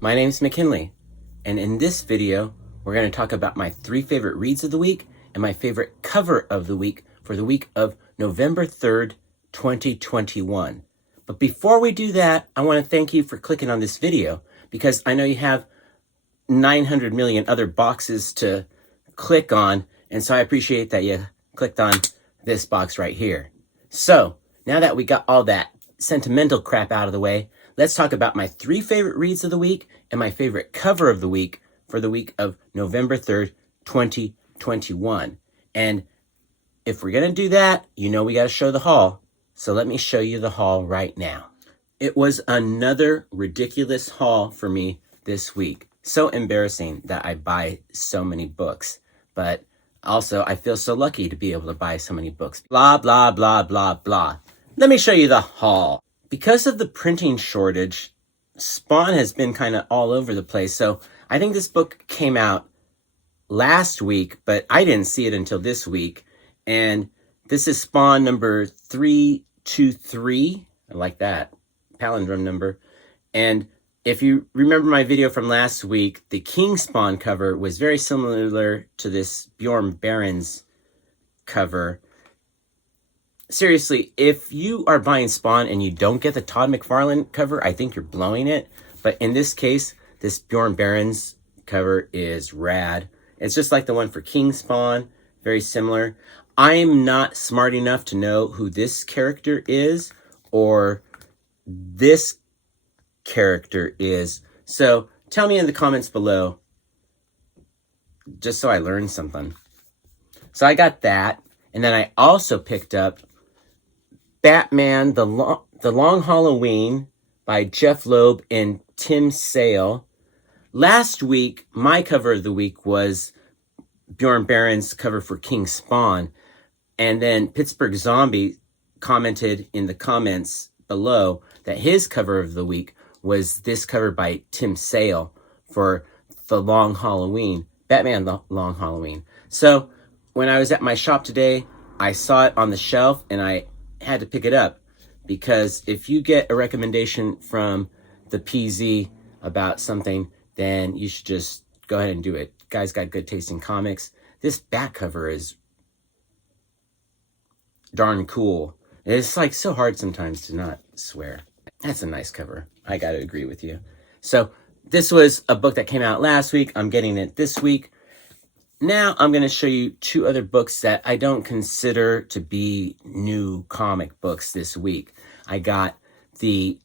My name's McKinley, and in this video, we're going to talk about my 3 favorite reads of the week and my favorite cover of the week for the week of November 3rd, 2021. But before we do that, I want to thank you for clicking on this video because I know you have 900 million other boxes to click on, and so I appreciate that you clicked on this box right here. So, now that we got all that sentimental crap out of the way, let's talk about my 3 favorite reads of the week and my favorite cover of the week for the week of November 3rd, 2021. And if we're going to do that, you know we got to show the haul. So let me show you the haul right now. It was another ridiculous haul for me this week. So embarrassing that I buy so many books. But also, I feel so lucky to be able to buy so many books. Blah, blah, blah, blah, blah. Let me show you the haul. Because of the printing shortage, Spawn has been kind of all over the place. So I think this book came out last week, but I didn't see it until this week. And this is Spawn number 323. I like that palindrome number. And if you remember my video from last week, the King Spawn cover was very similar to this Bjorn Barons cover. Seriously, if you are buying Spawn and you don't get the Todd McFarlane cover, I think you're blowing it. But in this case, this Bjorn Barons cover is rad. It's just like the one for King Spawn, very similar. I'm not smart enough to know who this character is or this character is. So tell me in the comments below, just so I learn something. So I got that. And then I also picked up Batman, The Long Halloween by Jeff Loeb and Tim Sale. Last week, my cover of the week was Bjorn Barons' cover for King Spawn. And then Pittsburgh Zombie commented in the comments below that his cover of the week was this cover by Tim Sale for The Long Halloween, Batman The Long Halloween. So when I was at my shop today, I saw it on the shelf and I had to pick it up, because if you get a recommendation from the PZ about something, then you should just go ahead and do it. Guy's got good taste in comics. This back cover is darn cool. It's like so hard sometimes to not swear. That's a nice cover. I gotta agree with you. So this was a book that came out last week. I'm getting it this week. Now I'm going to show you 2 other books that I don't consider to be new comic books this week. I got the,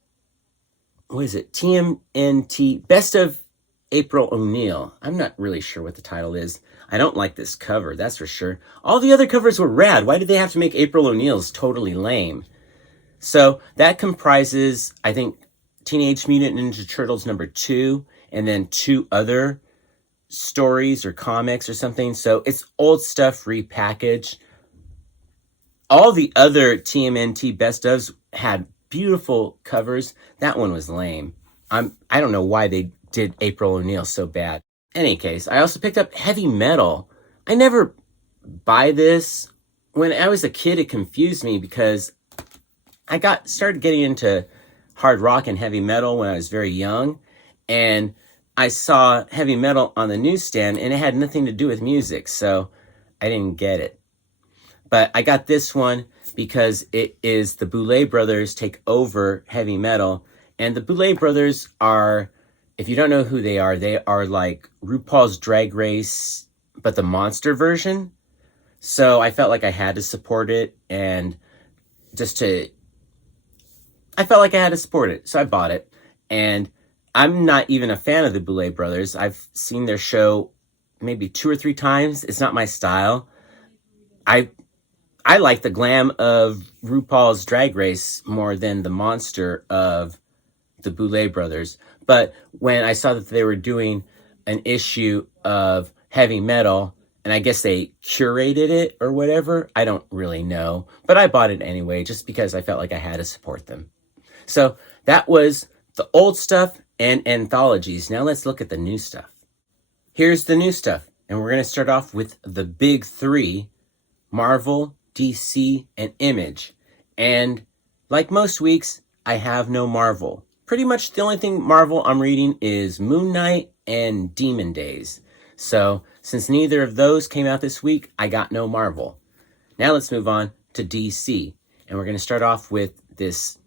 TMNT, Best of April O'Neil. I'm not really sure what the title is. I don't like this cover, that's for sure. All the other covers were rad. Why did they have to make April O'Neil's totally lame? So that comprises, I think, Teenage Mutant Ninja Turtles number 2, and then 2 other stories or comics or something. So it's old stuff repackaged. All the other TMNT best ofs had beautiful covers. That one was lame. I don't know why they did April O'Neil so bad. In any case, I also picked up Heavy Metal. I never buy this. When I was a kid, it confused me because I started getting into hard rock and heavy metal when I was very young, and I saw Heavy Metal on the newsstand, and it had nothing to do with music, so I didn't get it. But I got this one because it is the Boulay Brothers take over Heavy Metal, and the Boulay Brothers are, if you don't know who they are like RuPaul's Drag Race, but the monster version. So I felt like I had to support it, and I felt like I had to support it, so I bought it. And I'm not even a fan of the Boulay Brothers. I've seen their show maybe 2 or 3 times. It's not my style. I like the glam of RuPaul's Drag Race more than the monster of the Boulay Brothers. But when I saw that they were doing an issue of Heavy Metal, and I guess they curated it or whatever, I don't really know. But I bought it anyway, just because I felt like I had to support them. So that was the old stuff and anthologies. Now let's look at the new stuff. Here's the new stuff, and we're going to start off with the big 3, Marvel, DC, and Image. And like most weeks, I have no Marvel. pretty much the only thing Marvel I'm reading is Moon Knight and Demon Days. So since neither of those came out this week, I got no Marvel. Now let's move on to DC. And we're going to start off with this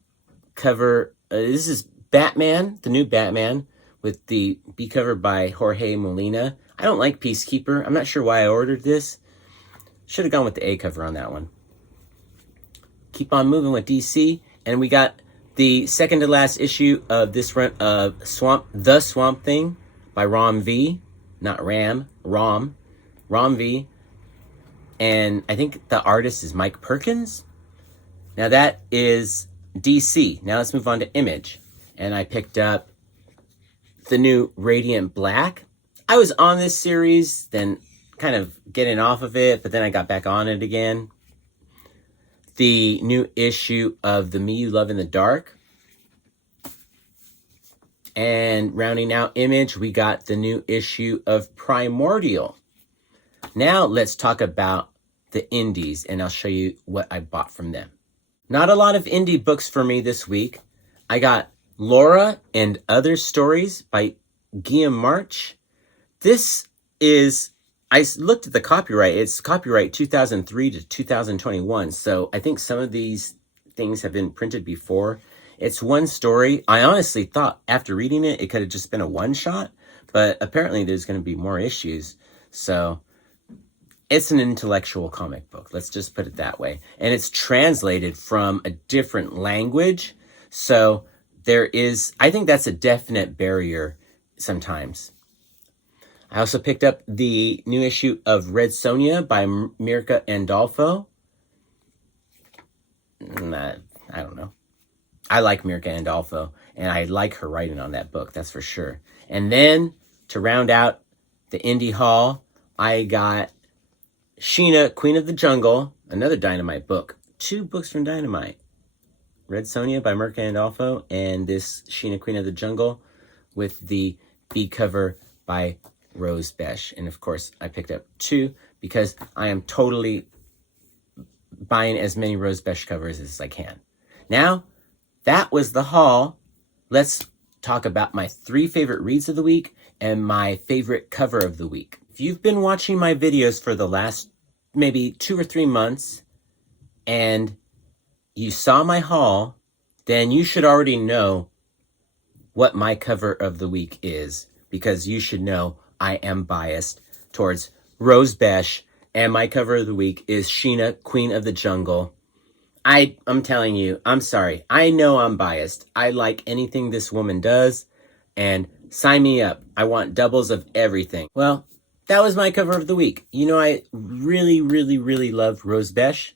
cover. This is Batman, the new Batman, with the B cover by Jorge Molina. I don't like Peacekeeper. I'm not sure why I ordered this. Should have gone with the A cover on that one. Keep on moving with DC. And we got the second to last issue of this run of The Swamp Thing by Rom V. Not Ram, Rom V. And I think the artist is Mike Perkins. Now that is DC. Now let's move on to Image. And I picked up the new Radiant Black. I was on this series, then kind of getting off of it, but then I got back on it again. The new issue of The Me You Love in the Dark. And rounding out Image, we got the new issue of Primordial. Now let's talk about the indies, and I'll show you what I bought from them. Not a lot of indie books for me this week. I got Laura and Other Stories by Guillaume March. This is, I looked at the copyright. It's copyright 2003 to 2021. So I think some of these things have been printed before. It's one story. I honestly thought after reading it, it could have just been a one-shot, but apparently there's going to be more issues. So it's an intellectual comic book. Let's just put it that way. And it's translated from a different language. So there is, I think that's a definite barrier sometimes. I also picked up the new issue of Red Sonja by Mirka Andolfo. I don't know. I like Mirka Andolfo, and I like her writing on that book, that's for sure. And then, to round out the indie haul, I got Sheena, Queen of the Jungle, another Dynamite book. 2 books from Dynamite. Red Sonja by Mirka Andolfo, and this Sheena, Queen of the Jungle with the B cover by Rose Besch. And of course, I picked up 2 because I am totally buying as many Rose Besch covers as I can. Now, that was the haul. Let's talk about my 3 favorite reads of the week and my favorite cover of the week. If you've been watching my videos for the last maybe 2 or 3 months and you saw my haul, then you should already know what my cover of the week is, because you should know I am biased towards Rose Besch, and my cover of the week is Sheena, Queen of the Jungle. I'm telling you, I'm sorry. I know I'm biased. I like anything this woman does, and sign me up. I want doubles of everything. Well, that was my cover of the week. You know, I really, really, really love Rose Besch.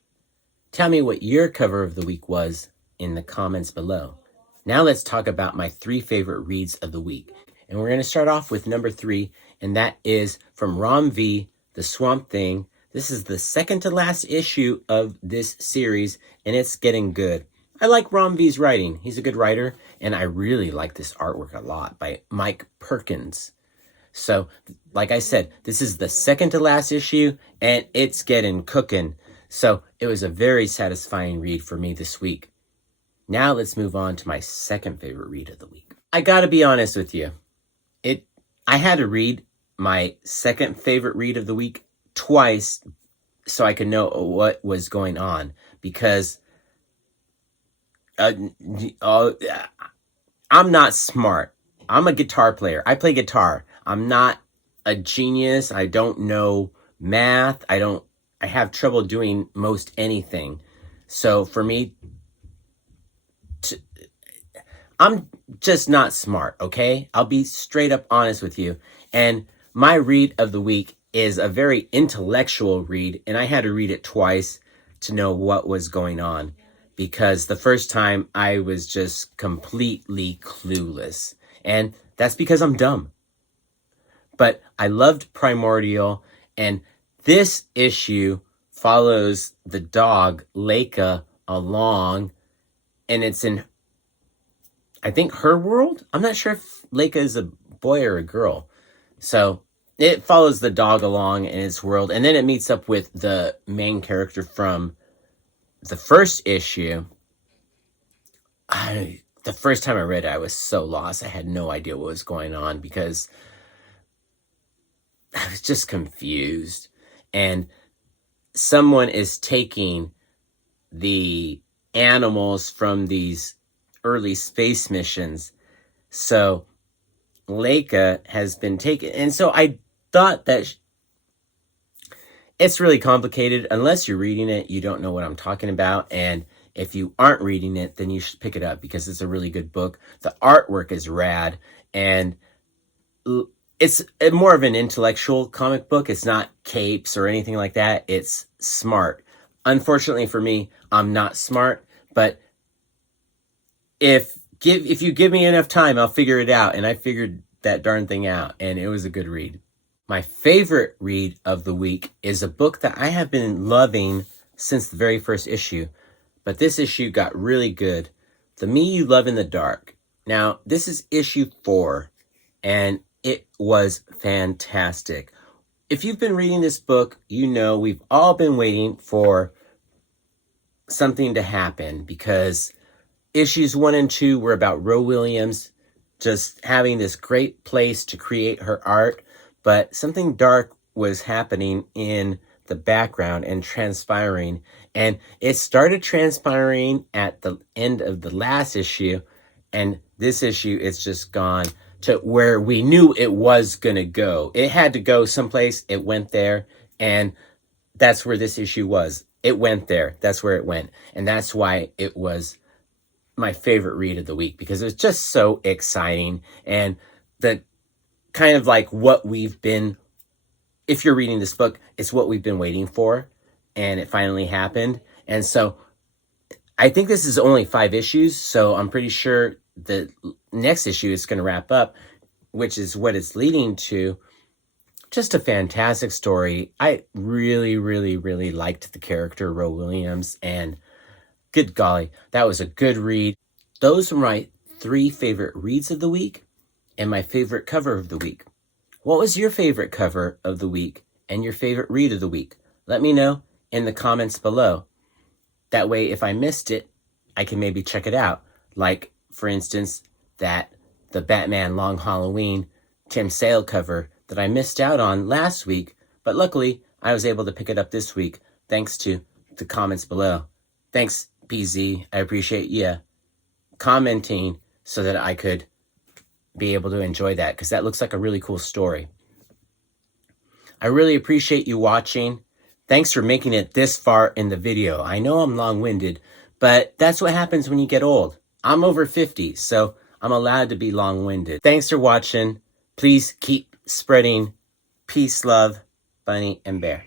Tell me what your cover of the week was in the comments below. Now let's talk about my 3 favorite reads of the week. And we're going to start off with number 3, and that is from Rom V, The Swamp Thing. This is the second to last issue of this series, and it's getting good. I like Rom V's writing. He's a good writer, and I really like this artwork a lot by Mike Perkins. So, like I said, this is the second to last issue, and it's getting cooking. So, it was a very satisfying read for me this week. Now, let's move on to my second favorite read of the week. I gotta be honest with you. I had to read my second favorite read of the week twice so I could know what was going on, because I'm not smart. I'm a guitar player. I play guitar. I'm not a genius. I don't know math. I have trouble doing most anything. So for me, I'm just not smart, okay? I'll be straight up honest with you. And my read of the week is a very intellectual read, and I had to read it twice to know what was going on, because the first time I was just completely clueless. And that's because I'm dumb. But I loved Primordial, and this issue follows the dog, Leica, along, and it's in, I think, her world? I'm not sure if Leica is a boy or a girl. So it follows the dog along in its world, and then it meets up with the main character from the first issue. The the first time I read it, I was so lost. I had no idea what was going on because I was just confused. And someone is taking the animals from these early space missions. So Leica has been taken. And so I thought that it's really complicated. Unless you're reading it, you don't know what I'm talking about. And if you aren't reading it, then you should pick it up because it's a really good book. The artwork is rad. And it's more of an intellectual comic book. It's not capes or anything like that. It's smart. Unfortunately for me, I'm not smart. But if you give me enough time, I'll figure it out. And I figured that darn thing out. And it was a good read. My favorite read of the week is a book that I have been loving since the very first issue. But this issue got really good. The Me You Love in the Dark. Now, this is issue 4. And it was fantastic. If you've been reading this book, you know we've all been waiting for something to happen because issues 1 and 2 were about Ro Williams just having this great place to create her art, but something dark was happening in the background and transpiring, and it started transpiring at the end of the last issue, and this issue is just gone to where we knew it was going to go. It had to go someplace. It went there. And that's where this issue was. It went there. That's where it went. And that's why it was my favorite read of the week, because it was just so exciting. And the kind of like what we've been, if you're reading this book, it's what we've been waiting for. And it finally happened. And so I think this is only 5 issues. So I'm pretty sure the next issue is going to wrap up, which is what it's leading to. Just a fantastic story. I really, really, really liked the character Ro Williams, and good golly, that was a good read. Those are my 3 favorite reads of the week and my favorite cover of the week. What was your favorite cover of the week and your favorite read of the week? Let me know in the comments below. That way, if I missed it, I can maybe check it out. Like, for instance, the Batman Long Halloween Tim Sale cover that I missed out on last week, but luckily I was able to pick it up this week thanks to the comments below. Thanks, PZ. I appreciate you commenting so that I could be able to enjoy that, because that looks like a really cool story. I really appreciate you watching. Thanks for making it this far in the video. I know I'm long-winded, but that's what happens when you get old. I'm over 50, so I'm allowed to be long-winded. Thanks for watching. Please keep spreading peace, love, Bunny, and Bear.